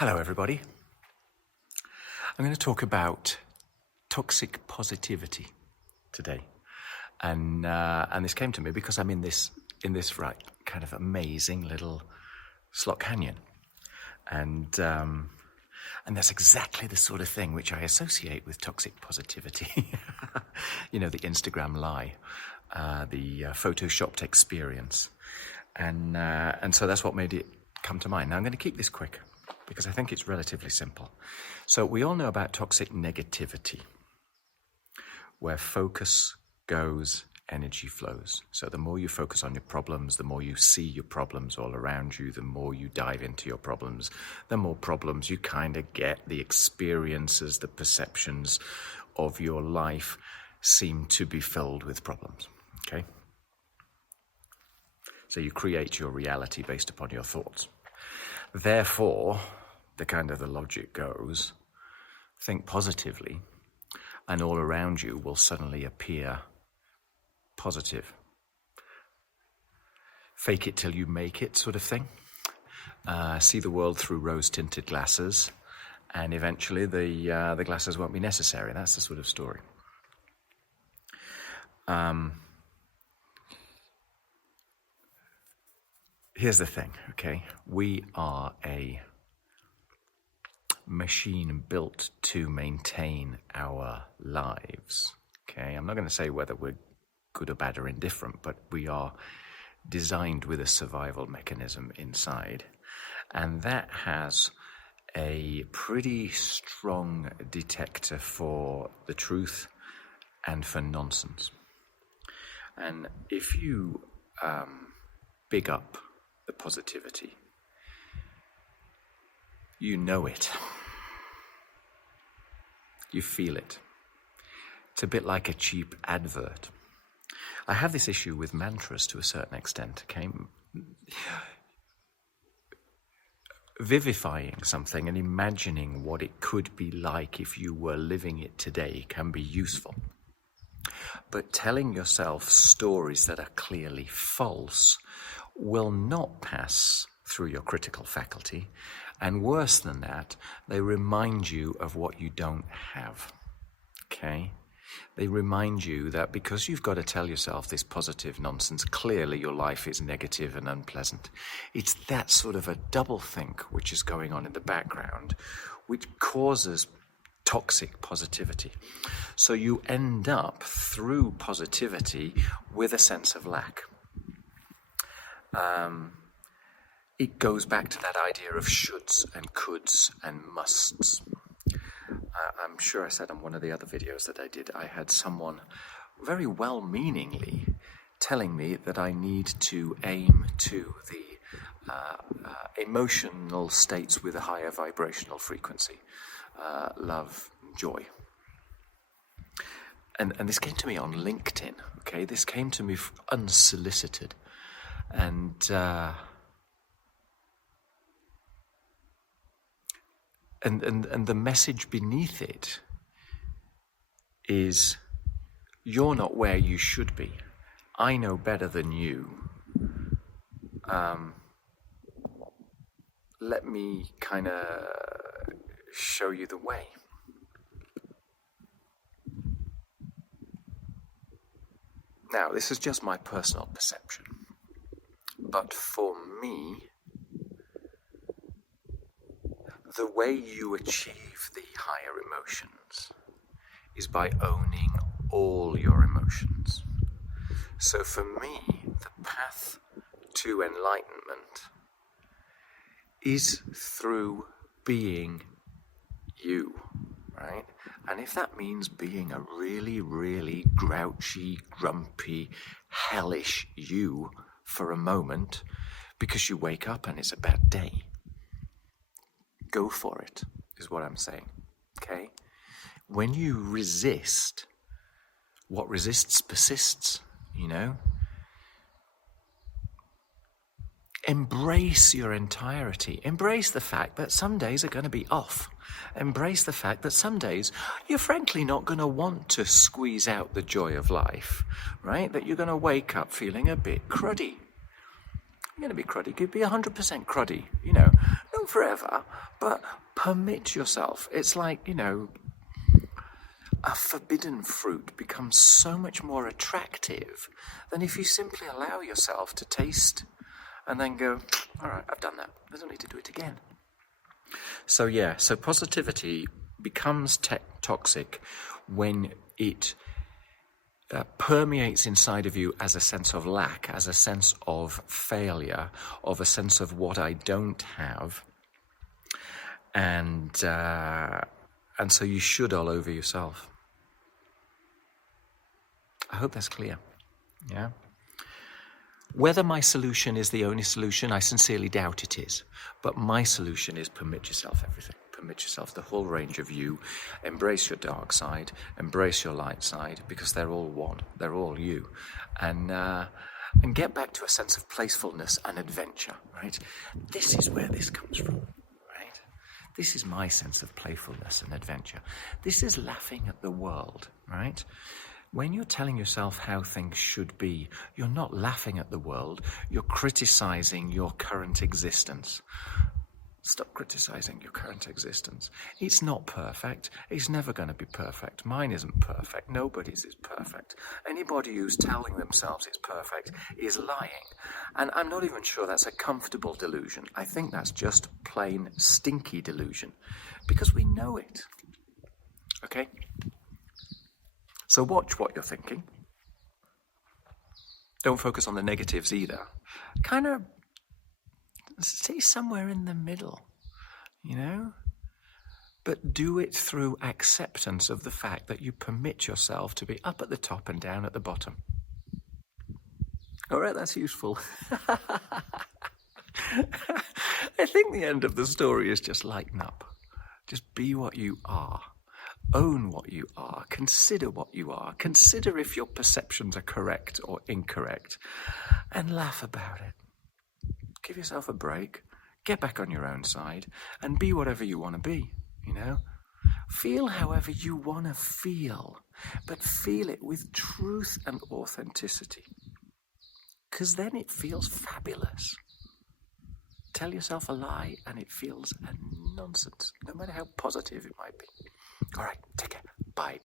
Hello, everybody. I'm going to talk about toxic positivity today, and this came to me because I'm in this right kind of amazing little slot canyon, and that's exactly the sort of thing which I associate with toxic positivity. You know, the Instagram lie, the photoshopped experience, and so that's what made it come to mind. Now I'm going to keep this quick, because I think it's relatively simple. So we all know about toxic negativity, where focus goes, energy flows. So the more you focus on your problems, the more you see your problems all around you, the more you dive into your problems, the more problems you kind of get. The experiences, the perceptions of your life seem to be filled with problems, okay? So you create your reality based upon your thoughts. Therefore, the logic goes, think positively, and all around you will suddenly appear positive. Fake it till you make it sort of thing. See the world through rose-tinted glasses, and eventually the glasses won't be necessary. That's the sort of story. Here's the thing, okay? We are a machine built to maintain our lives, okay? I'm not going to say whether we're good or bad or indifferent, but we are designed with a survival mechanism inside, and that has a pretty strong detector for the truth and for nonsense. And if you big up the positivity, you know it. You feel it. It's a bit like a cheap advert. I have this issue with mantras to a certain extent, okay? Vivifying something and imagining what it could be like if you were living it today can be useful. But telling yourself stories that are clearly false will not pass through your critical faculty, and worse than that, they remind you of what you don't have, okay? They remind you that because you've got to tell yourself this positive nonsense, clearly your life is negative and unpleasant. It's that sort of a doublethink which is going on in the background, which causes toxic positivity. So you end up, through positivity, with a sense of lack. It goes back to that idea of shoulds and coulds and musts. I'm sure I said on one of the other videos that I did, I had someone very well-meaningly telling me that I need to aim to the emotional states with a higher vibrational frequency, love, joy. And this came to me on LinkedIn, okay? This came to me unsolicited. And the message beneath it is, you're not where you should be. I know better than you. Let me kind of show you the way. Now, this is just my personal perception, but for me, the way you achieve the higher emotions is by owning all your emotions. So for me, the path to enlightenment is through being you, right? And if that means being a really, really grouchy, grumpy, hellish you for a moment because you wake up and it's a bad day, go for it, is what I'm saying, okay? When you resist, what resists persists, you know? Embrace your entirety. Embrace the fact that some days are going to be off. Embrace the fact that some days you're frankly not going to want to squeeze out the joy of life, right? That you're going to wake up feeling a bit cruddy. You're going to be cruddy. You could be 100% cruddy, you know. Not forever, but permit yourself. It's like, you know, a forbidden fruit becomes so much more attractive than if you simply allow yourself to taste and then go, all right, I've done that. I don't need to do it again. So yeah, so positivity becomes toxic when it permeates inside of you as a sense of lack, as a sense of failure, of a sense of what I don't have. And so you should all over yourself. I hope that's clear. Yeah. Whether my solution is the only solution, I sincerely doubt it is. But my solution is permit yourself everything. Permit yourself the whole range of you. Embrace your dark side. Embrace your light side, because they're all one. They're all you. And get back to a sense of playfulness and adventure, right? This is where this comes from, right? This is my sense of playfulness and adventure. This is laughing at the world, right? When you're telling yourself how things should be, you're not laughing at the world, you're criticizing your current existence. Stop criticizing your current existence. It's not perfect. It's never going to be perfect. Mine isn't perfect. Nobody's is perfect. Anybody who's telling themselves it's perfect is lying. And I'm not even sure that's a comfortable delusion. I think that's just plain stinky delusion, because we know it. Okay? So watch what you're thinking. Don't focus on the negatives either. Kind of stay somewhere in the middle, you know? But do it through acceptance of the fact that you permit yourself to be up at the top and down at the bottom. All right, that's useful. I think the end of the story is just lighten up. Just be what you are. Own what you are. Consider what you are. Consider if your perceptions are correct or incorrect. And laugh about it. Give yourself a break. Get back on your own side. And be whatever you want to be, you know? Feel however you want to feel. But feel it with truth and authenticity. Because then it feels fabulous. Tell yourself a lie and it feels a nonsense, no matter how positive it might be. All right, take care. Bye.